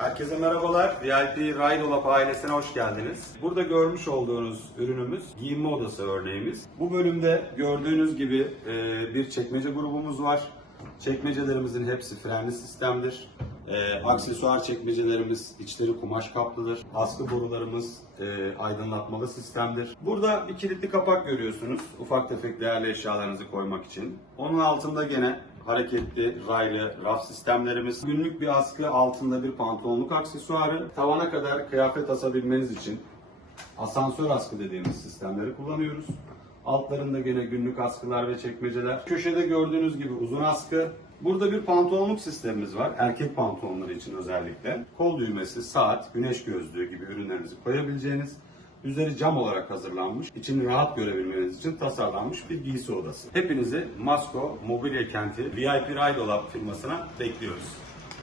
Herkese merhabalar. VIP Ray Dolap ailesine hoş geldiniz. Burada görmüş olduğunuz ürünümüz giyinme odası örneğimiz. Bu bölümde gördüğünüz gibi e, bir çekmece grubumuz var. Çekmecelerimizin hepsi frenli sistemdir. E, aksesuar çekmecelerimiz içleri kumaş kaplıdır. Askı borularımız e, aydınlatmalı sistemdir. Burada bir kilitli kapak görüyorsunuz. Ufak tefek değerli eşyalarınızı koymak için. Onun altında gene hareketli raylı raf sistemlerimiz. Günlük bir askı altında bir pantolonluk aksesuarı. Tavana kadar kıyafet asabilmeniz için asansör askı dediğimiz sistemleri kullanıyoruz. Altlarında gene günlük askılar ve çekmeceler. Köşede gördüğünüz gibi uzun askı. Burada bir pantolonluk sistemimiz var. Erkek pantolonları için özellikle. Kol düğmesi, saat, güneş gözlüğü gibi ürünlerinizi koyabileceğiniz Üzeri cam olarak hazırlanmış, içini rahat görebilmeniz için tasarlanmış bir giysi odası. Hepinizi Masko Mobilya Kenti VIP Ray Dolap firmasına bekliyoruz.